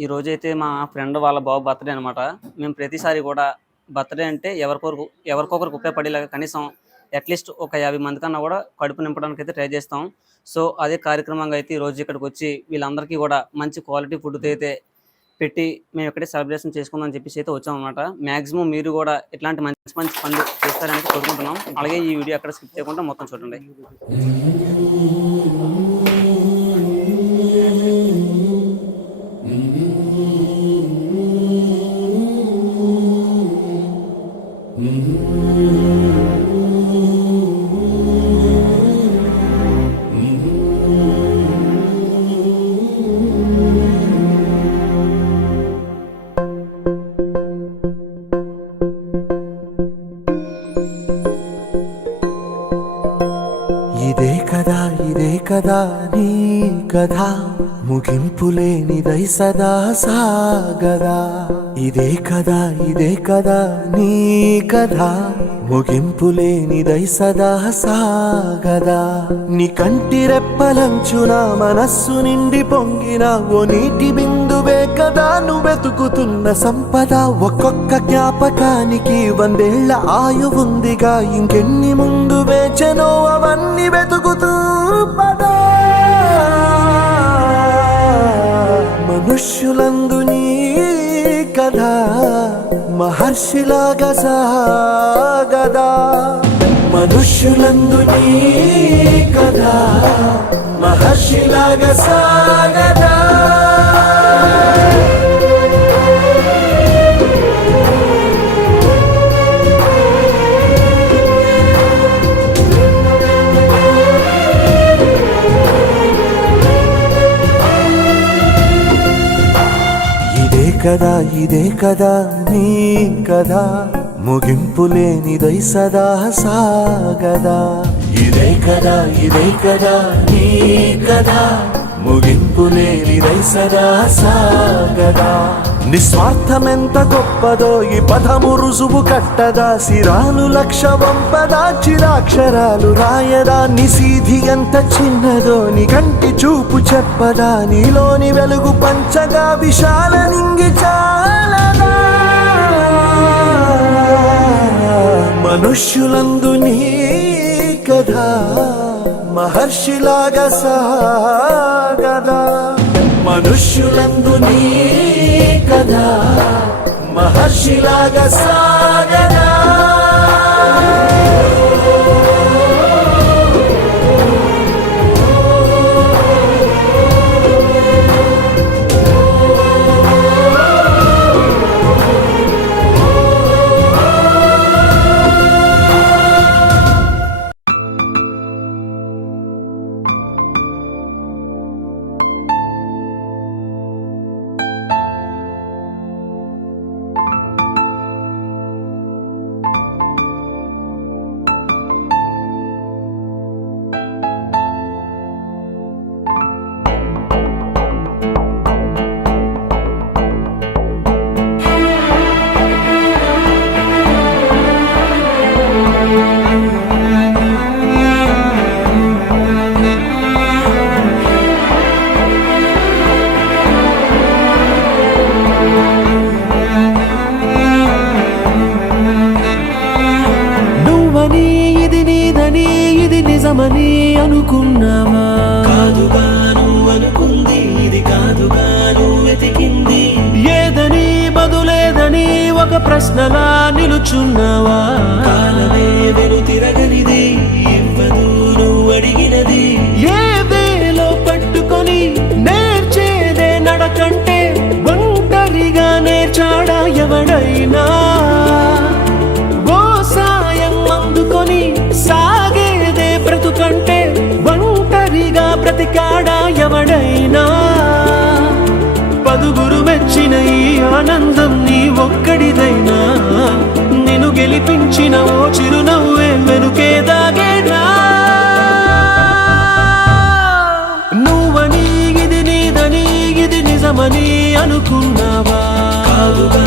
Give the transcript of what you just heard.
ఈ రోజైతే మా ఫ్రెండ్ వాళ్ళ బాబు బర్త్‌డే అనమాట. మేము ప్రతిసారి కూడా బర్త్‌డే అంటే ఎవరికొకరికి ఉపయోగపడేలాగా కనీసం అట్‌లీస్ట్ ఒక 50 మందికన్నా కూడా కడుపు నింపడానికైతే ట్రై చేస్తాం. సో, అదే కార్యక్రమంగా అయితే ఈరోజు ఇక్కడికొచ్చి వీళ్ళందరికీ కూడా మంచి క్వాలిటీ ఫుడ్‌తో అయితే పెట్టి మేము ఇక్కడే సెలబ్రేషన్ చేసుకుందాం అని చెప్పేసి అయితే వచ్చామనమాట. మాక్సిమం మీరు కూడా ఇట్లాంటి మంచి మంచి పనులు చేస్తారని కోరుకుంటున్నాం. అలాగే ఈ వీడియో ఎక్కడ స్కిప్ చేయకుండా మొత్తం చూడండి. ఇదే కదా నీ కథ ముగింపులేనిదై సదా సాగదా. ఇదే కదా నీ కథ ముగింపులేనిదై సదా సాగదా. నీ కంటి రెప్పలంచున మనస్సు నిండి పొంగిన ఓ నీటి బిందువే కదా నువ్వెతుకుతున్న సంపద. ఒక్కొక్క జ్ఞాపకానికి 100 ఏళ్ల ఆయువుందిగా, ఇంకెన్ని ముందు వేచనో అవన్నీ వెతుకుతూ పదా. మనుష్యులందు నీ కథ మహర్షిలాగా సాగదా. మనుష్యులందు నీ కథ మహర్షిలాగా సాగదా. ఇదే కదా నీ కథ ముగింపులేనిదై సదా సాగదా. ఇదే కదా నీ కథ ముగింపులేనిదై సదా సాగదా. నిస్వార్థమెంత గొప్పదో ఈ పదము రుజువు కట్టదా. సిరాలు లక్ష వంపదా, చిరాక్షరాలు రాయదా. నిసీధి ఎంత చిన్నదో నీ కంటి చూపు చెప్పదా. నీలోని వెలుగు పంచగా విశాల నింగి చాలదా. మనుష్యులందు నీ కథ మహర్షిలాగా సాగదా. మనుష్యులందు నీ కథ మహర్షిలాగా సాగదా. నిజమని అనుకున్నావా? కాదుగాను అనుకుంది, ఇది కాదుగాను వెతికింది. ఏదని బదులేదని ఒక ప్రశ్నలా నిలుచున్నావా? కాలమే వెను తిరగనిది, ఇవ్వదు నువ్వు అడిగినది. ఏ వేలో పట్టుకొని నేర్చేదే నడకంటే ఒంటరిగా నేర్చాడా ఎవడైనా? ఓ సాయం అందుకొని సాగేదే బ్రతుకంటే ఒంటరిగా బ్రతికాడా ఎవడైనా? పదుగురు మెచ్చిన ఈ ఆనందం నీ ఒక్కడిదైనా? నిన్ను గెలిపించిన ఓ చిరునవ్వే వెనుకే దాగేనా? నువ్వని ఇది నీదని, ఇది నిజమని అనుకున్నావా? కాదుగా